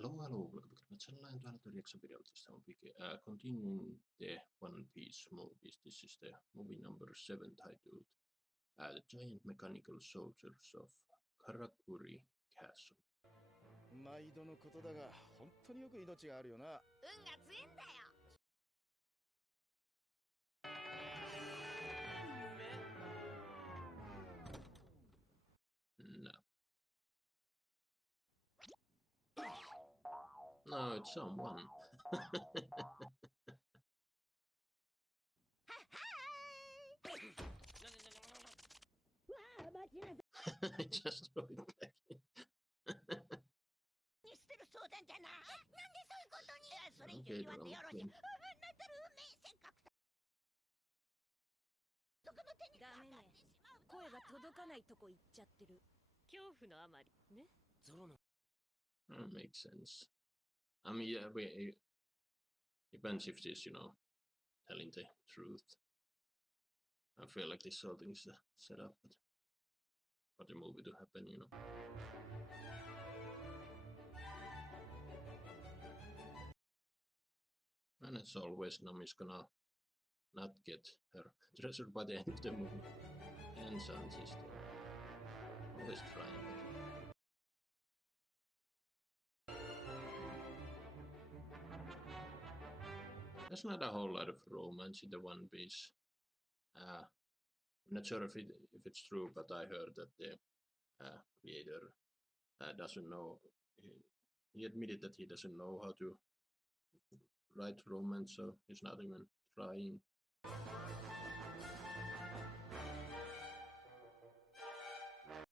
Hello, welcome back to my channel and to another reaction video. This time we'll be continuing the One Piece movies. This is the movie number 7 titled The Giant Mechanical Soldiers of Karakuri Castle. 毎度のことだが、本当によく命があるよな。運が強いんだよ。No, it's someone. I just throw it back in. に捨てる相談じゃない。なんでそういうことに。それ以上 Okay, 言わんでよろしい。 wrong なんたる運命せっかくそこの手にかかってしまうとは。声が届かないとこ行っちゃってる。恐怖のあまりね。ゾロの。That makes sense. I mean, yeah, it depends if this, telling the truth. I feel like this whole thing's set up, but for the movie to happen. And as always, Nami's gonna not get her treasure by the end of the movie. And Sun's is always trying. There's not a whole lot of romance in the One Piece. I'm not sure if it's true, but I heard that the creator doesn't know. He admitted that he doesn't know how to write romance, so he's not even trying.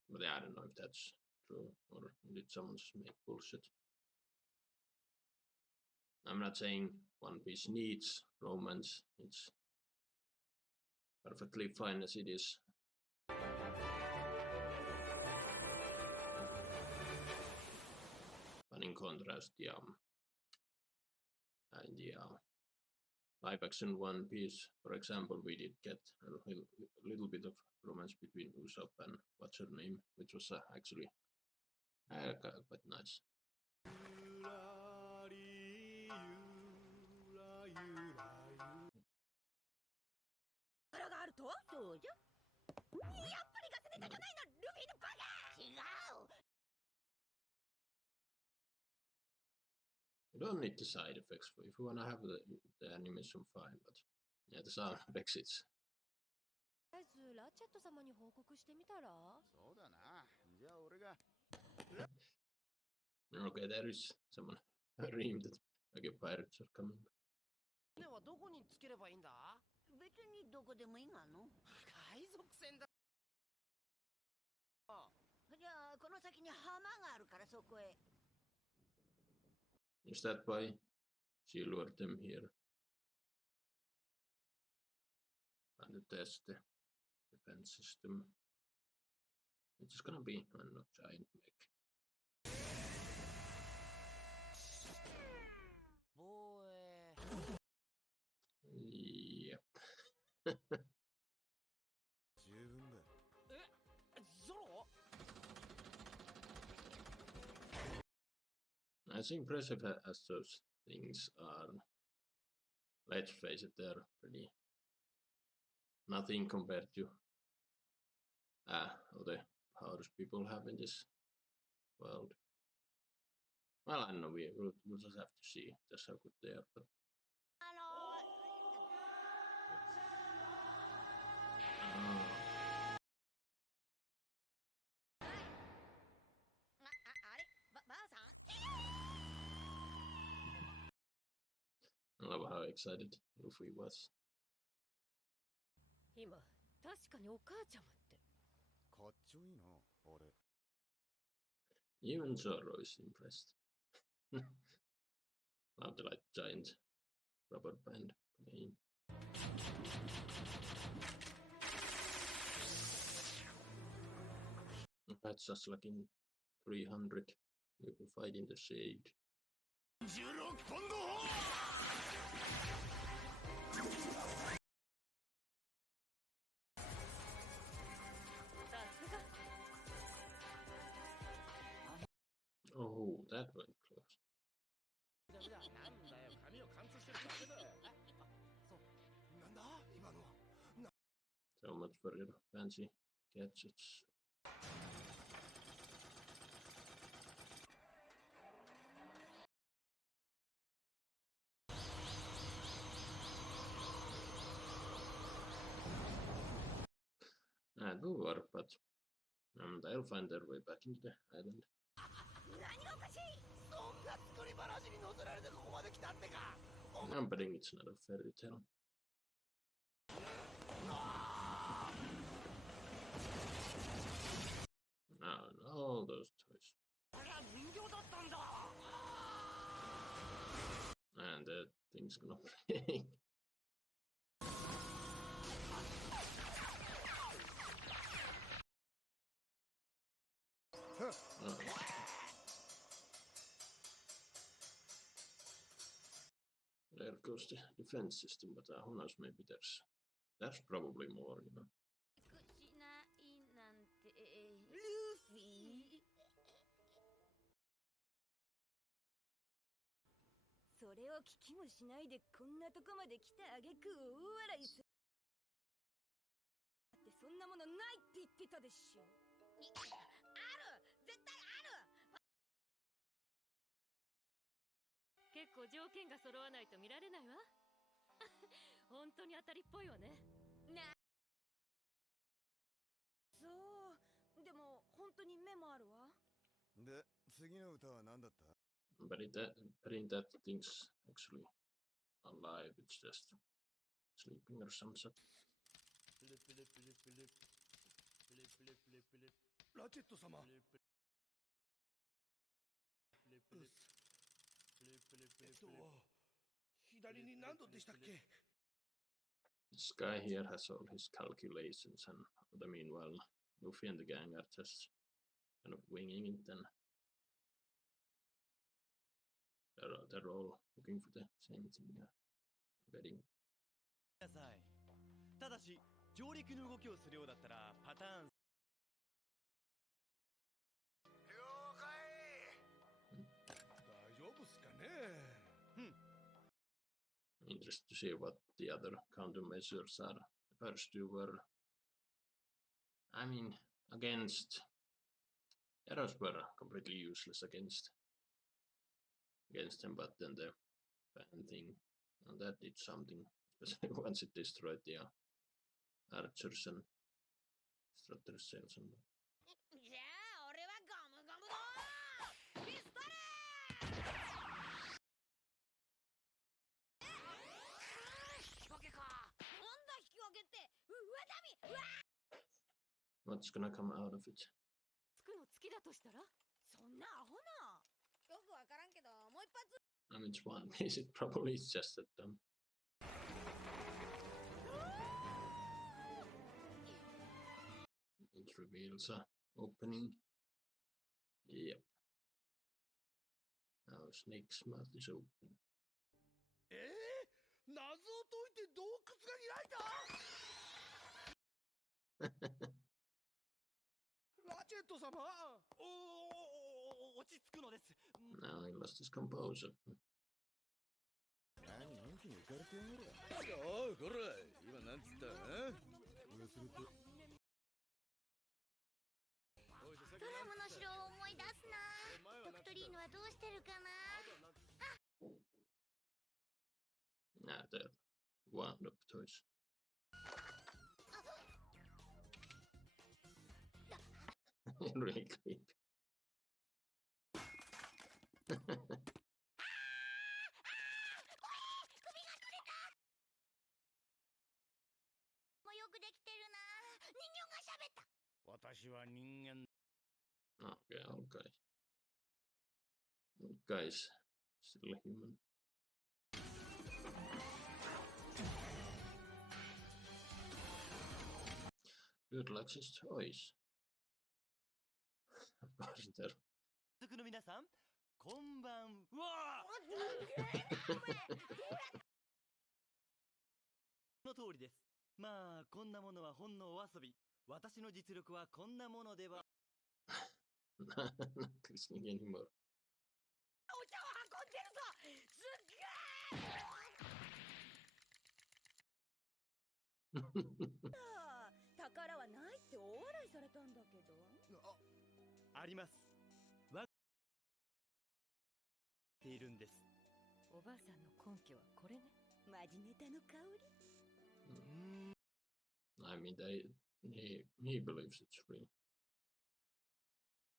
But yeah, I don't know if that's true or did someone just make bullshit. I'm not saying One Piece needs romance. It's perfectly fine as it is. But in contrast, in the live action One Piece, for example, we did get a little bit of romance between Usopp and what's her name, which was actually quite nice. そうじゃ。やっぱりガスネタじゃないの、ルフィのバカ。違う。 You don't need the side effects. If you wanna have the animation, fine, but yeah, the sound effects, it's. とりあえずラチェット様に報告してみたら。そうだな。じゃあ俺が。Okay, there is someone reamed that okay, pirates are coming. 船はどこにつければいいんだ？別にどこでもいいがの。海賊船だ。じゃあこの先に浜があるからそこへ。 Is that why she lured them here? And to test the defense system. It's just gonna be a giant mech. 防衛。 Yep. 十分だ。ゾロ？ As impressive as those things are, let's face it, they're pretty nothing compared to all the powers people have in this world. Well, I know we'll just have to see just how good they are, but あればあさん。 I love how excited Luffy was. 今確かにお母ちゃまって。かっちょいいな、あれ。 Even Zoro is impressed. Love the like giant rubber band playing. That's just like in 300. You can fight in the shade. 16ポンド。 Oh, that went close. So much for your fancy gadgets. It will work, but they'll find their way back into the island. 何がおかしい。そんな作り話に乗せられてここまで来たってか。 I'm betting it's not a fairy tale. All those toys. あれは人形だったんだ。 And that thing's gonna break. Oh. There goes the defense system, but who knows, maybe there's probably more, you know. しないなんてルフィ。それを聞きもしないでこんなとこまで来たあげく大笑いする。だってそんなものないって言ってたでしょ。ある。絶対ある。結構条件が揃わないと見られないわ。本当に当たりっぽいわね。そうでも本当に目もあるわ。で、次の歌は何だった？ But that thing's actually alive. It's just sleeping or some such. ラチェット様。左に何度でしたっけ？ This guy here has all his calculations, and meanwhile, Luffy and the gang are just kind of winging it, and they're all looking for the same thing, betting. なさい。ただし上陸の動きをするようだったらパターン。了解。大丈夫っすかね。Interested to see what the other countermeasures are. The first two were, I mean, against arrows were completely useless against them, but then the fan thing, and that did something, especially once it destroyed the archers and strutters sails and じゃあ俺はゴムゴムのピストル。引き分けか。なんだ引き分けって。うわダミ。うわ。 what's gonna come out of it? つくの月だとしたら。そんなアホな。よくわからんけどもう一発。 I mean, it's one piece, it probably is just that it reveals a opening. Yep. Now Snake's mouth is open. 謎を解いて洞窟が開いた。ラチェット様。落ち着くのです。 Now he lost his composure. 何のんきに浮かれてやがる。おいこら、今なんつった？忘れて。ドラムの城を思い出すな。ドクトリーヌはどうしてるかな。 Nah, they're wound up toys. Really creepy. もうよくできてるな。人形が喋った。私は人間。 Okay, okay. Guy's still human. Good likes his toys. Of course, they're 族の皆さん、こんばんは。の通りです。まあこんなものはほんのお遊び。私の実力はこんなものでは。 not listening anymore. お茶を運んでるぞ。すっげえ。たんだけど。あります。わっているんです。おばあさんの根拠はこれね。マジネタの香り。I mean, he believes it's real.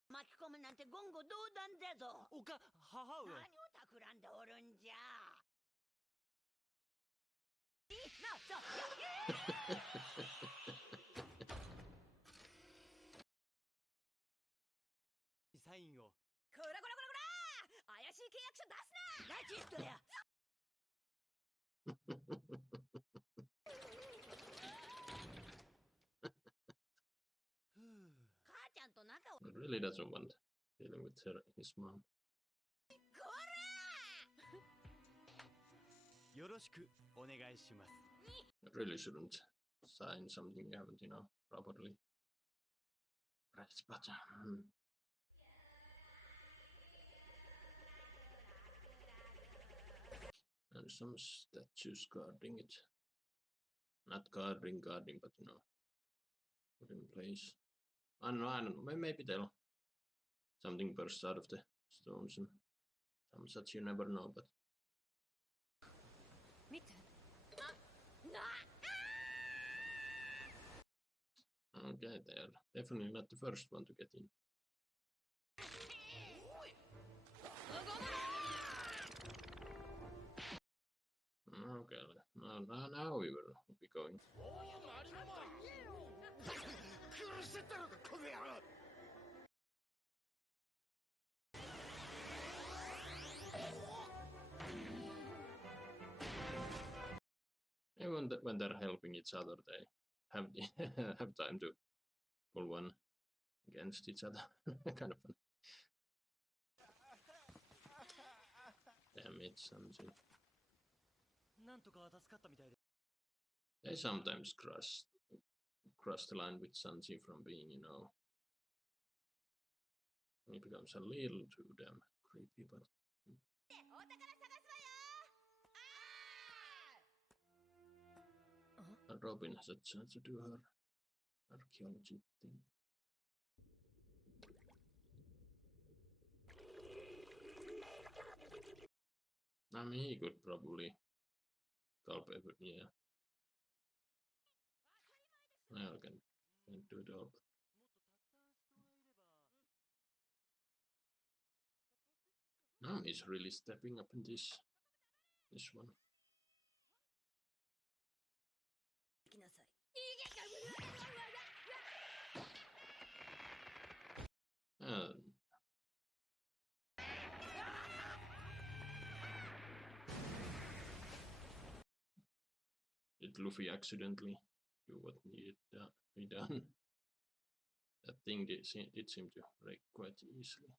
巻き込むなんて言語道断だぞ。母上。何を企んでおるんじゃ。サインを。こらこらこらこら、怪しい契約書出すな。ラジットや。母ちゃんと仲を。He really doesn't want dealing with his mom. よろしくお願いします。 You really shouldn't sign something you haven't, properly pressed button. And some statues guarding it. Not guarding, but put in place. I don't know. Maybe they'll something bursts out of the stones and some such, you never know. But 見て。 okay, they are definitely not the first one to get in. Okay, now we will be going. Even when they're helping each other, they have have time to pull one against each other. Kind of fun. Damn it, Sanji. なんとか助かったみたいで。 They sometimes cross the line with Sanji from being, he becomes a little too damn creepy, but お宝探すわよ。 Robin has a chance to do her archaeology thing. I mean, he could probably gulp every, yeah. Well, can do it all, but now he's really stepping up in this one. 行きなさい。 Did Luffy accidentally do what needed to be done? That thing did seem to break quite easily.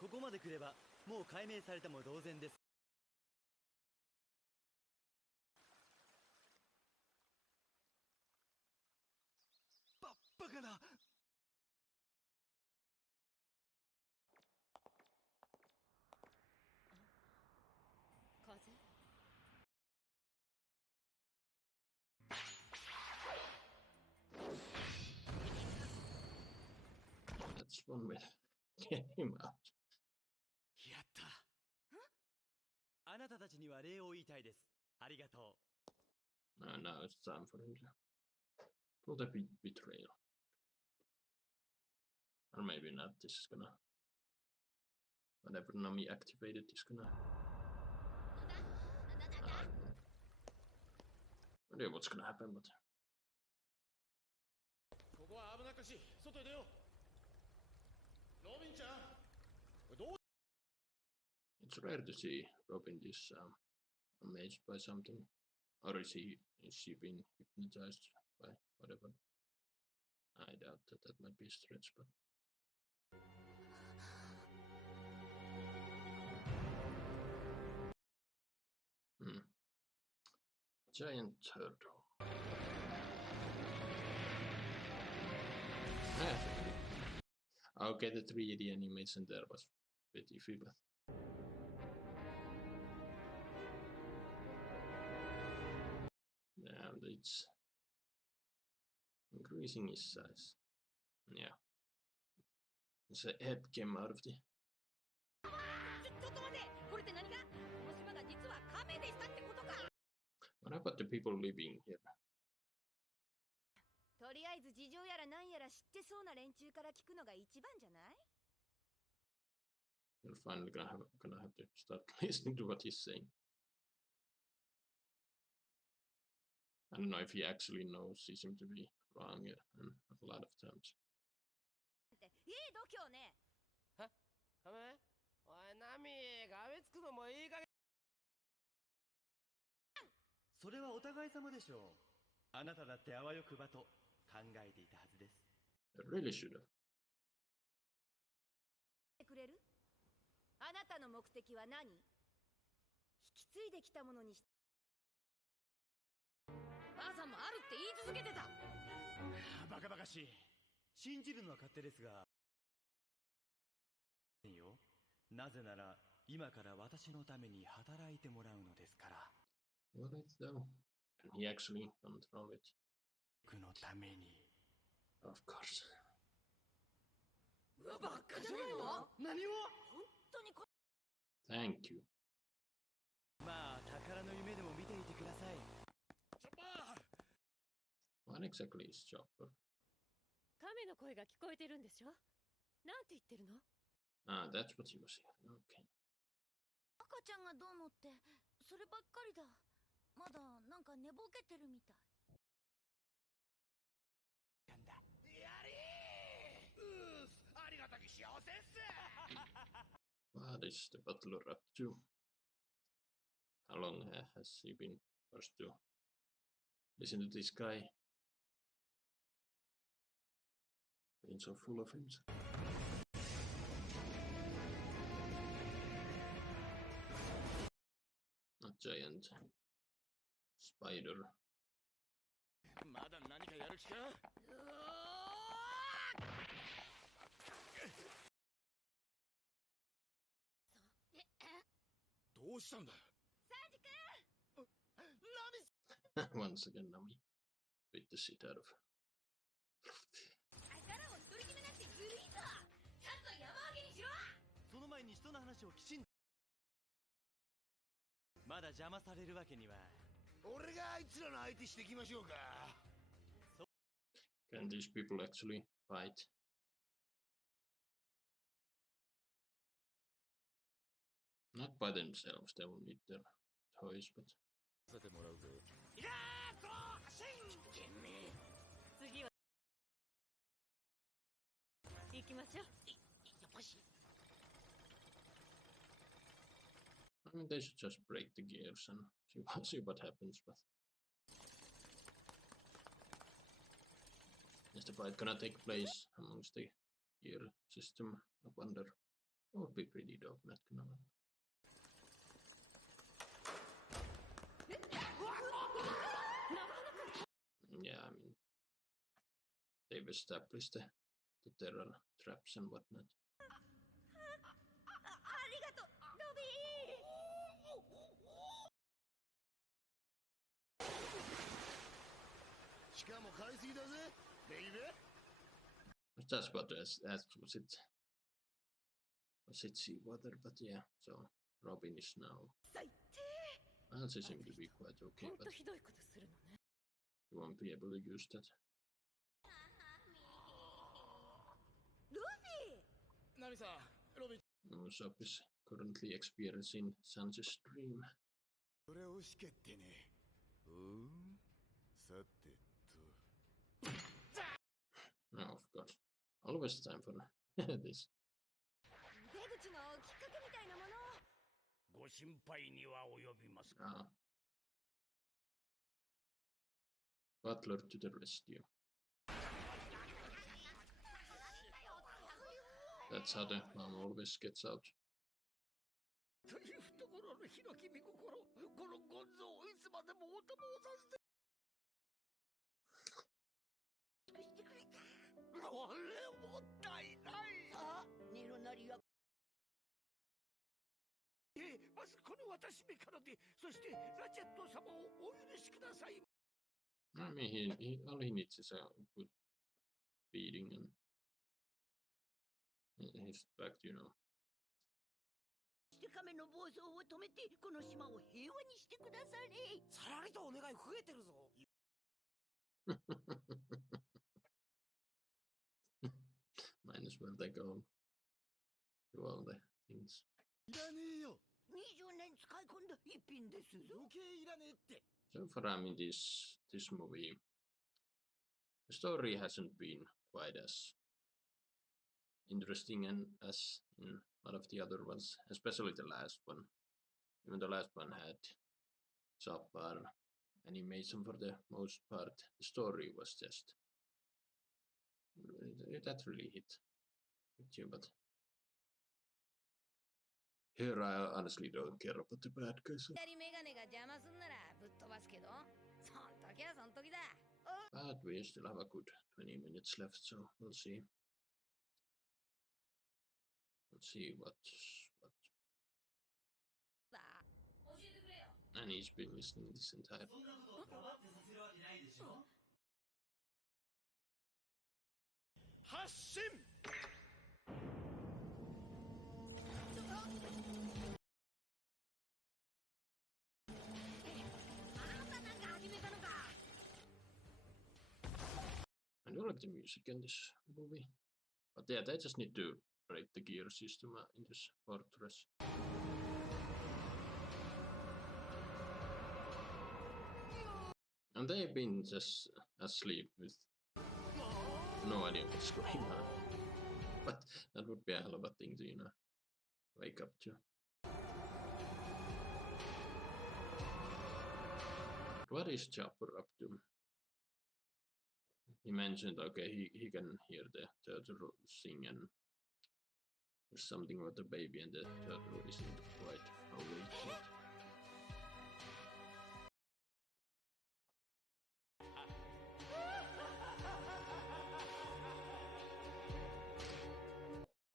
ここまで来ればもう解明されたも同然です。バカな。 風。 That's one way to get him out. やった。あなたたちには礼を言いたいです。ありがとう。 Now it's time for him to pull the betrayal. Or maybe not. This is gonna. Whatever Nami activated is gonna. I don't know. I don't know what's gonna happen, but. ここは危なっかしい。外へ出よう。ロビンちゃん。どう。 It's rare to see Robin this amazed by something, or is she being hypnotized by whatever? I doubt that might be a stretch, but. Giant turtle. Okay, the 3D animation there was a bit iffy, but. Yeah, increasing his size. Yeah. The head came out of the... ちょっと待て、これって何がこの島が実はカメでしたってことか。 What about the people living here? とりあえず事情やら何やら知ってそうな連中から聞くのが一番じゃない？ We're finally gonna have to start listening to what he's saying. I don't know if he actually knows. He seems to be wrong a lot of times. っていい度胸ね。はカメおいナミがめつくのもいい加減。それはお互い様でしょう。あなただってあわよくばと考えていたはずです。 I really should have. くれる？あなたの目的は何？引き継いできたものにし。ばあさんもあるって言い続けてた。バカバカしい。信じるのは勝手ですが。なぜなら今から私のために働いてもらうのですから。What is though? Can he actually control it? 僕のために。Of course. うわ、バカじゃないの？何を？本当にこ。 Thank you. まあ宝の夢でも見ていてください。 What exactly is Chopper? 亀の声が聞こえてるんでしょ？なんて言ってるの？ Ah, that's what he was saying. Okay. 赤ちゃんがどうのってそればっかりだ。まだなんか寝ぼけてるみたい。やりーありがたき幸せっす。 What is the butler up to? How long has he been forced to listen to this guy? Being so full of himself. A giant spider. まだ何かやる気か？どうしたんだ？サンジ君。Once again, Nami beat the shit out of her. 力を独り決めなくてずるいぞ。ちゃんと山分けにしろ。その前に人の話をきちんと。まだ邪魔されるわけには。俺があいつらの相手していきましょうか。 Can these people actually fight? Not by themselves, they will need their toys, but... させてもらうぜ。いやーと真剣に。次は行きましょう。よし。 I mean, they should just break the gears and see what happens, but... Is the fight gonna take place amongst the gear system? I wonder. That would be pretty dope, not gonna lie. Yeah, I mean, they've established that there are traps and whatnot. ありがとう、ロビー。しかも買いすぎだぜ、ベイベー。I was just about to ask, was it Seawater? But yeah, so Robin is now. 最低。 Well, she seemed to be quite okay, ほん but とひどいことするのね。 you won't be able to use that. ルフィ。ナミさん、ロビン。Usopp is currently experiencing Sanji's dream. それをしけってね。さてと。 No, of course. Always time for this. 出口のきっかけみたいなもの。ご心配には及びますか。 Ah. Butler to the rescue. That's how the mom always gets out. という懐の広き見心、このゴンゾをいつまでもお供をさせて。してくれた。あれもったいない。さあ、ニロナリア。まずこの私めからで、そしてラチェット様をお許しください。I mean, all he needs is a good feeding and he's back, you know. して亀の暴走を止めてこの島を平和にしてくだされ。さらりとお願い増えてるぞ。 Might as well take all do all the things. いらねえよ。 20年使い込んだ一品ですぞ。 余計いらねえって。 So far, I mean, this movie, the story hasn't been quite as interesting and as in a lot of the other ones, especially the last one. Even the last one had subpar animation for the most part. The story was just that really hit you, but here I honestly don't care about the bad guys. 左メガネが邪魔すんならぶっ飛ばすけど、そん時はそん時だ。 But we still have a good 20 minutes left, so we'll see. Let's see what. And he's been listening this entire. そんなこと黙ってさせるわけないでしょ。発進。 I do like the music in this movie, but yeah, they just need to break the gear system in this fortress. And they've been just asleep with no idea what's going on. But that would be a hell of a thing to, wake up to. What is Chopper up to? He mentioned, okay, he can hear the turtle sing, and there's something about the baby, and the turtle isn't quite awake yet.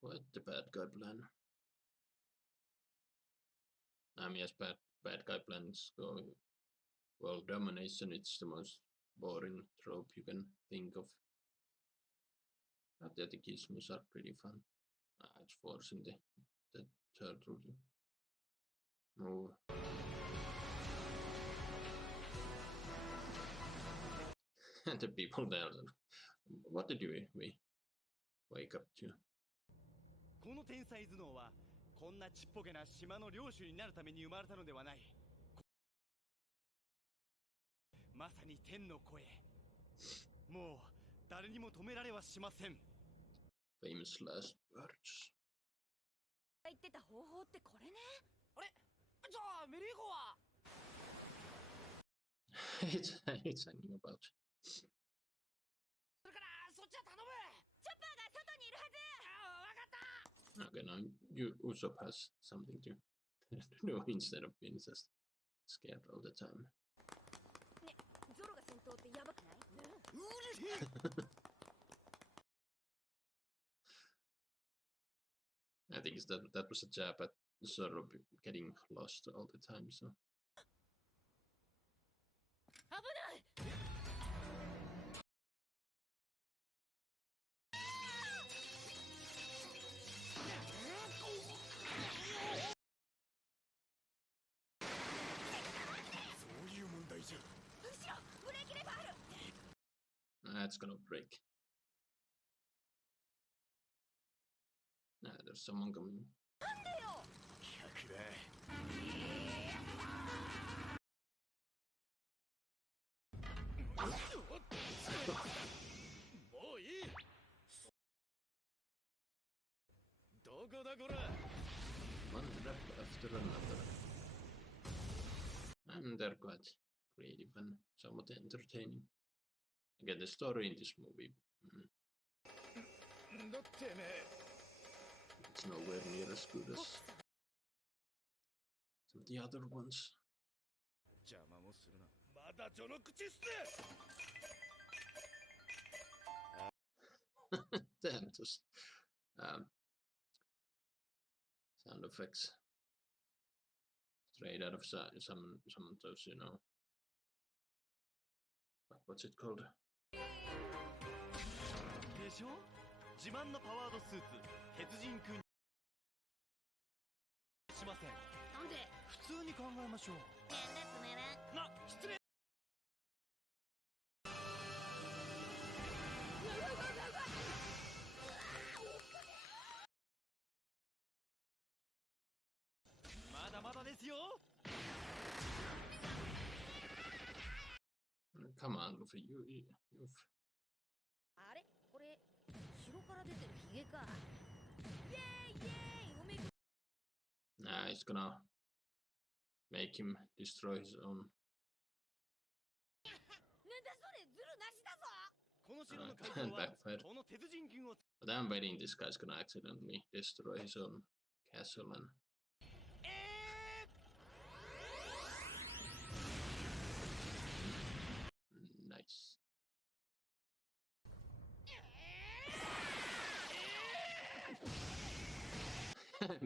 Quite the bad guy plan. I mean, yes, bad guy plans go. Well, domination, it's the most boring trope you can think of. But the gizmos are pretty fun. It's forcing the turtle to move. And the people there, what did we wake up to? この天才頭脳はこんなちっぽけな島の領主になるために生まれたのではない。まさに天の声。もう誰にも止められはしません。 Famous last words. 言ってた方法ってこれね。あれ、じゃあメリーゴは。 it's hanging about. それからそっちは頼む。チョッパーが外にいるはず。ああ、わかった。 Okay, now Usopp has something to do instead of being just scared all the time. ね、ゾロが戦闘ってやばくない？うるせえ。 I think that was a jab at Zoro getting lost all the time, so. 危ない。 そういう問題じゃ。 後ろ、ブレーキレバーある。 That's gonna break. There's someone coming. なんでよ。 客だ。もういい。どこだこら。 One rap after another. And they're quite creative and somewhat entertaining. Again, the story in this movie, だってね。 it's nowhere near as good as some of the other ones. 邪魔もするな。まだ序の口捨て。 Damn, just sound effects straight out of some of those, What's it called? でしょ？自慢のパワードスーツ鉄人くんしません。なんで普通に考えましょう。な、失礼。まだまだですよ。 Come on, Luffy, you've... あれこれ後ろから出てるヒゲか。イエーイイエーイおめぐ Nah, it's gonna make him destroy his own. なんだそれズルなしだぞ。この城の改造は Backfired. この鉄人軍を But I'm betting this guy's gonna accidentally destroy his own castle and... Nice. That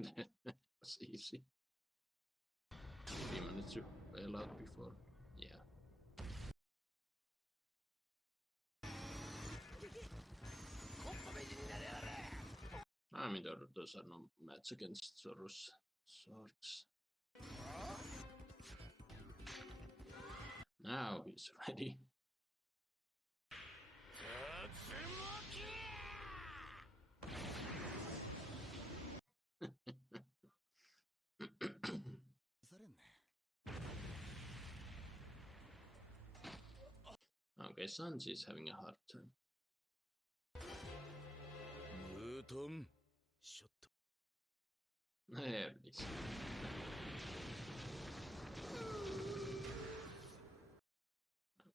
was easy. He managed to bail out before. Yeah. I mean, those are no match against Zoro's swords. Now he's ready. Okay, Sanji is having a hard time. ムートンショット There it is.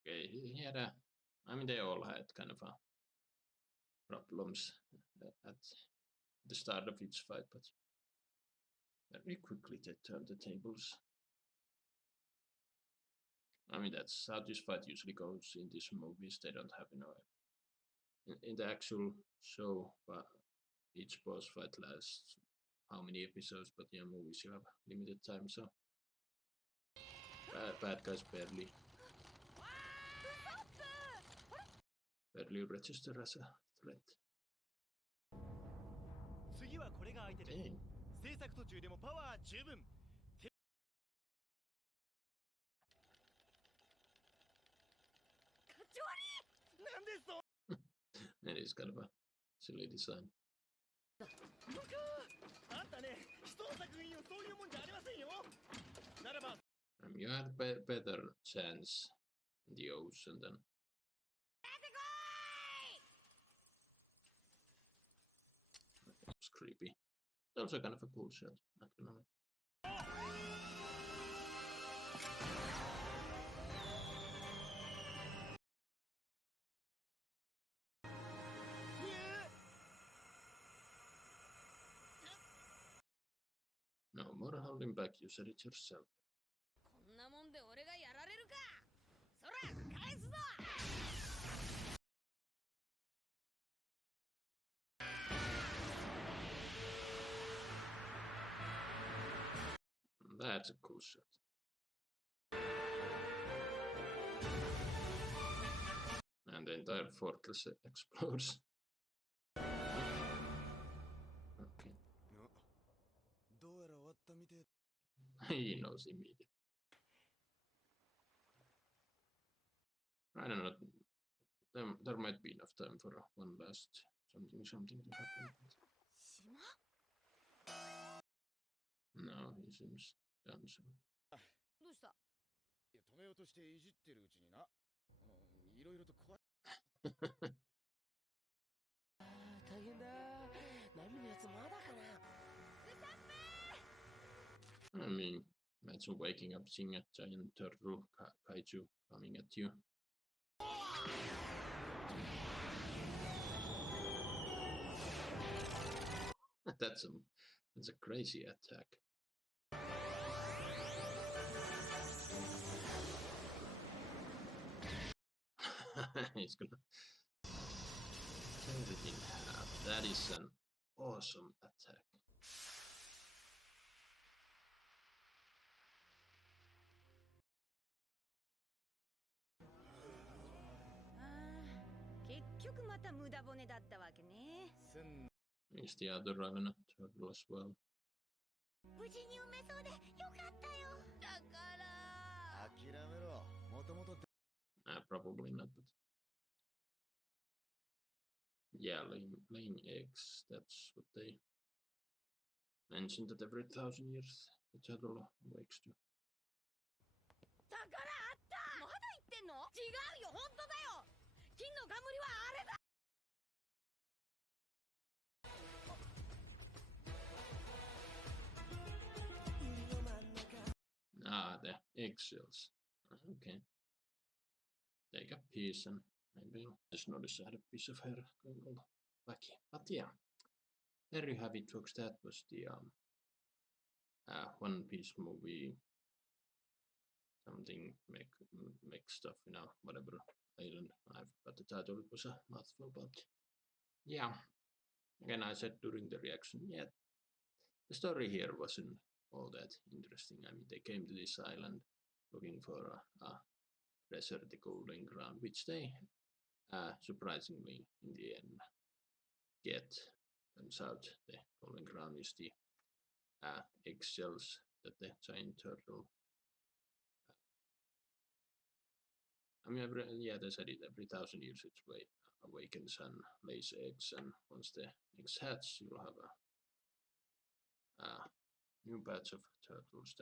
Okay, he had a... I mean, they all had kind of a problems at the start of each fight, but very quickly they turned the tables. I mean, that's how this fight usually goes in these movies. They don't have, you know, in the actual show, but each boss fight lasts how many episodes, but in movies you have limited time, so bad guys barely register as a threat. 次はこれが相手です。 Dang. 制作途中でもパワー十分。かっち悪い。なんですと。 It is kind of a silly design. あんたね、人の作品をそういうもんじゃありませんよ。ならば。 You had better chance in the ocean than. It's creepy. It's also kind of a cool shot, actually. No more holding back, you said it yourself. こんなもんで俺がやられるか。そら返すぞ。 That's a cool shot. And the entire fortress explodes. Okay. どうやら終わったみてえ He knows immediately. I don't know. There might be enough time for one last something to happen. 島 No, he seems done so. どうした。いや止めようとしていじってるうちにな、いろいろと怖い大変だ波のやつまだかな I mean, imagine waking up seeing a giant turtle kaiju coming at you. That's a crazy attack. He's gonna tear it in half. That is an awesome attack. また無駄骨だったわけね。すん Is the other Ravenna turtle as well? 無事に埋めそうでよかったよ。だから諦めろ。もともと Probably not, but yeah, laying eggs. That's what they mentioned that every 1,000 years the turtle wakes to. 宝あった。まだ言ってんの？違うよ、本当だよ。金の冠はあれだ。The eggshells. Okay. Take a piece and maybe I'll just notice I had a piece of hair going all wacky. But yeah, there you have it, folks. That was the One Piece movie. Something make stuff, whatever island. I forgot the title. It was a mouthful, but yeah. Again, I said during the reaction, yeah, the story here wasn't all that interesting. I mean, they came to this island looking for a treasure, the golden crown, which they surprisingly in the end get. Turns out the golden crown is the eggshells that the giant turtle. I mean, they said it every 1,000 years it awakens and lays eggs, and once the eggs hatch, you'll have a new batch of turtles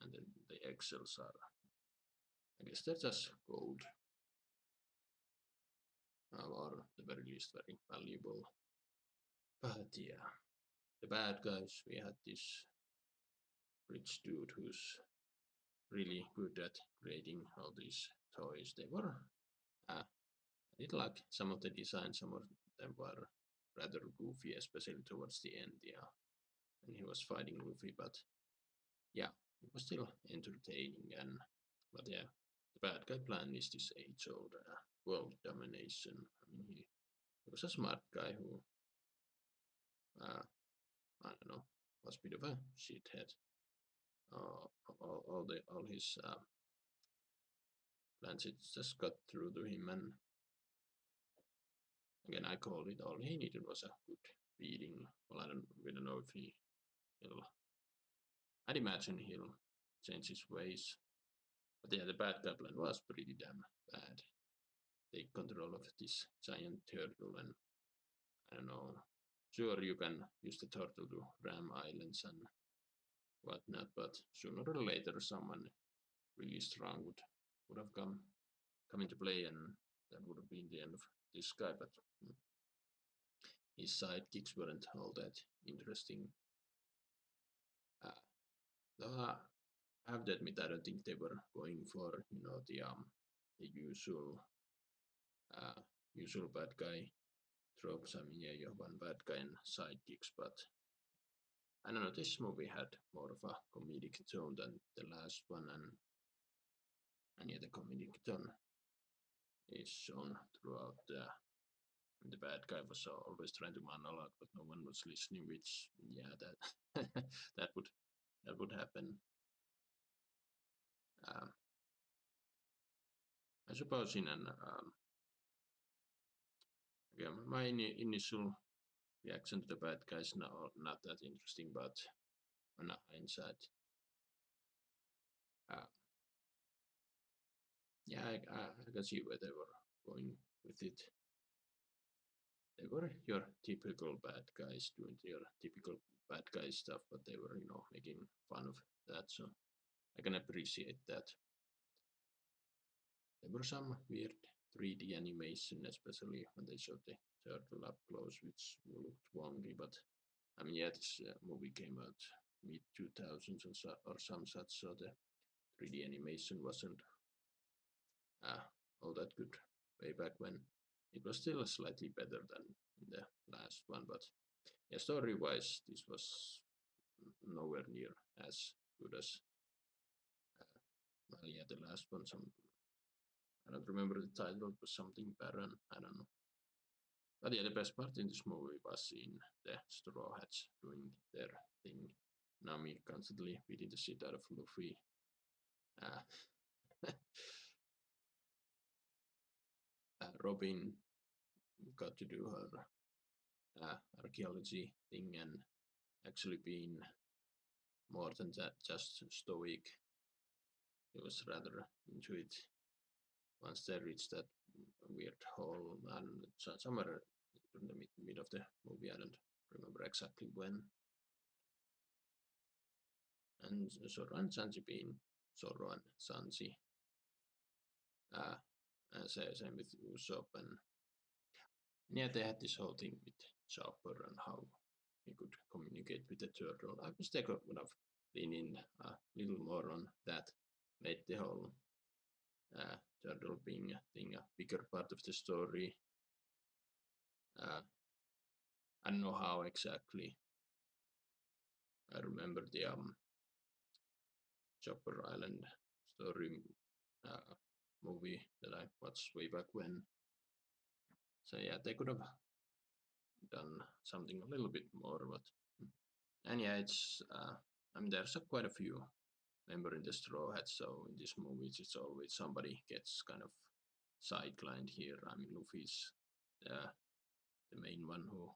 and then the eggshells are, I guess they're just gold, or at the very least very valuable. But yeah, the bad guys, we had this rich dude who's really good at creating all these toys. They were I did like some of the designs, some of them were rather goofy, especially towards the end, yeah, when he was fighting Luffy, but yeah, it was still entertaining. And but yeah, the bad guy plan is this age-old world domination. I mean, he was a smart guy who I don't know, was a bit of a shithead. All his plans, it just got through to him, and again, I called it. All he needed was a good beating. Well, we don't know if he'll. I'd imagine he'll change his ways. But yeah, the bad guy plan was pretty damn bad. Take control of this giant turtle, and I don't know. Sure, you can use the turtle to ram islands and whatnot, but sooner or later, someone really strong would have come into play, and that would have been the end of this guy. But his sidekicks weren't all that interesting. Though I have to admit, I don't think they were going for the usual bad guy tropes. I mean, yeah, you have one bad guy and sidekicks, but I don't know. This movie had more of a comedic tone than the last one, and yeah, the comedic tone is shown throughout. The bad guy was always trying to monologue, but no one was listening. Which, yeah, that that would happen. I suppose in an again, my initial reaction to the bad guys now not that interesting, but on hindsight, yeah, I can see where they were going with it. They were your typical bad guys doing your typical bad guy stuff, but they were making fun of that, so I can appreciate that. There were some weird 3D animation, especially when they showed the turtle up close, which looked wonky. But I mean, yeah, this movie came out mid 2000s or some such, so the 3D animation wasn't all that good way back when. It was still slightly better than in the last one, but yeah, story-wise, this was nowhere near as good as well, yeah, the last one. I don't remember the title. It was something Baron. I don't know. But yeah, the best part in this movie was seeing the Straw Hats doing their thing. Nami constantly beating the shit out of Luffy. Robin got to do her archaeology thing and actually being more than that, just stoic. He was rather into it once they reached that weird hole and somewhere in the mid of the movie. I don't remember exactly when. And Zoro and Sanji being Zoro and Sanji. Same with Usopp and yeah, they had this whole thing with Chopper and how he could communicate with the turtle. I wish they could would have been in a little more on that, made the whole turtle being a thing a bigger part of the story. I don't know how exactly. I remember the Chopper Island story movie that I watched way back when. So yeah, they could have done something a little bit more, but and yeah, it's I mean there's quite a few member in the Straw Hats, so in this movie it's always somebody gets kind of sidelined here. I mean Luffy's the main one who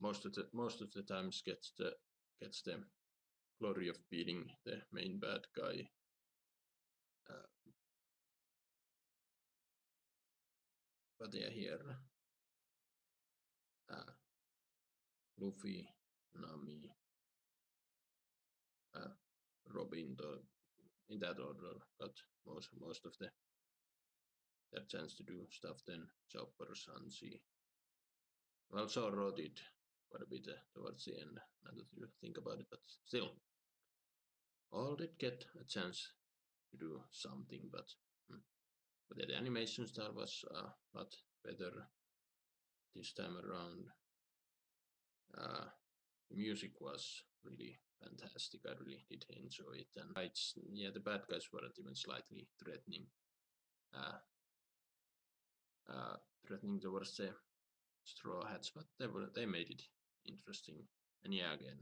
most of the times gets the glory of beating the main bad guy. But yeah, here Luffy, Nami, Robin, in that order, got most of their chance to do stuff. Then Chopper, Sanji. Well, Zoro did quite a bit towards the end. Now that you think about it, but still, all did get a chance to do something. But yeah, the animation style was a lot better this time around. The music was really fantastic. I really did enjoy it. And yeah, the bad guys weren't even slightly threatening. Threatening towards the Straw Hats, but they made it interesting. And yeah, again,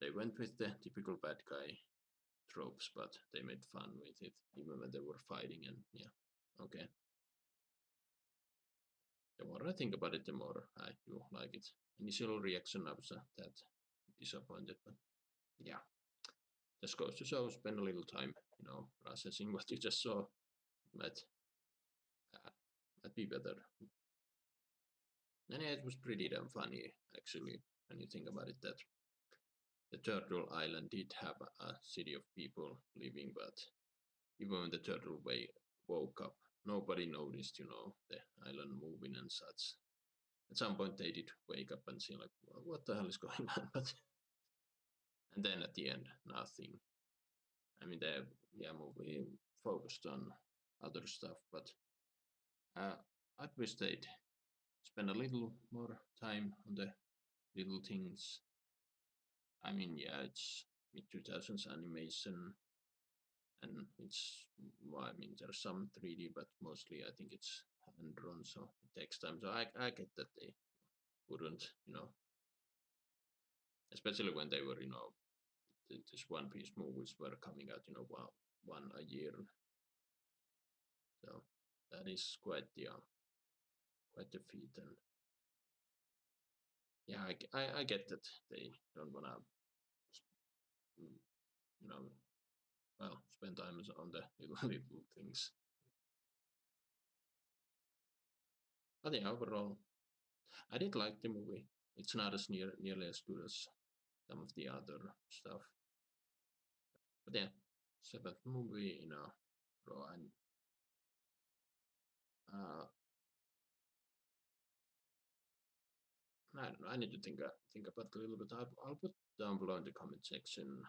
they went with the typical bad guy tropes, but they made fun with it, even when they were fighting. And yeah, okay. The more I think about it, the more I do like it. Initial reaction, I was that disappointed, but yeah, just goes to show. Spend a little time, processing what you just saw. Might be better. And yeah, it was pretty damn funny actually when you think about it. That the Turtle Island did have a city of people living, but even when the turtle woke up, nobody noticed, the island moving and such. At some point, they did wake up and see, like, what the hell is going on? But and then at the end, nothing. I mean, the movie focused on other stuff, but I wish they'd spend a little more time on the little things. I mean, yeah, it's mid 2000s animation, and it's well, I mean, there's some 3D, but mostly I think it's hand drawn, so it takes time. So I get that they wouldn't, especially when they were, this One Piece movies were coming out, one a year. So that is quite the feat, and yeah, I get that they don't wanna, you know, well, spend time on the little things. But yeah, overall, I did like the movie. It's not as nearly as good as some of the other stuff. But yeah, seventh movie in a row, and I don't know. I need to think about it a little bit. I'll put down below in the comment section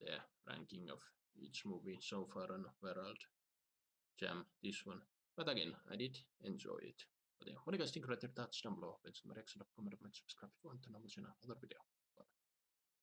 the ranking of each movie so far on where I'll jam this one. But again, I did enjoy it. But yeah, what do you guys think? Write your thoughts down below. Comment, comment, subscribe if you want, and I'll see you in another video.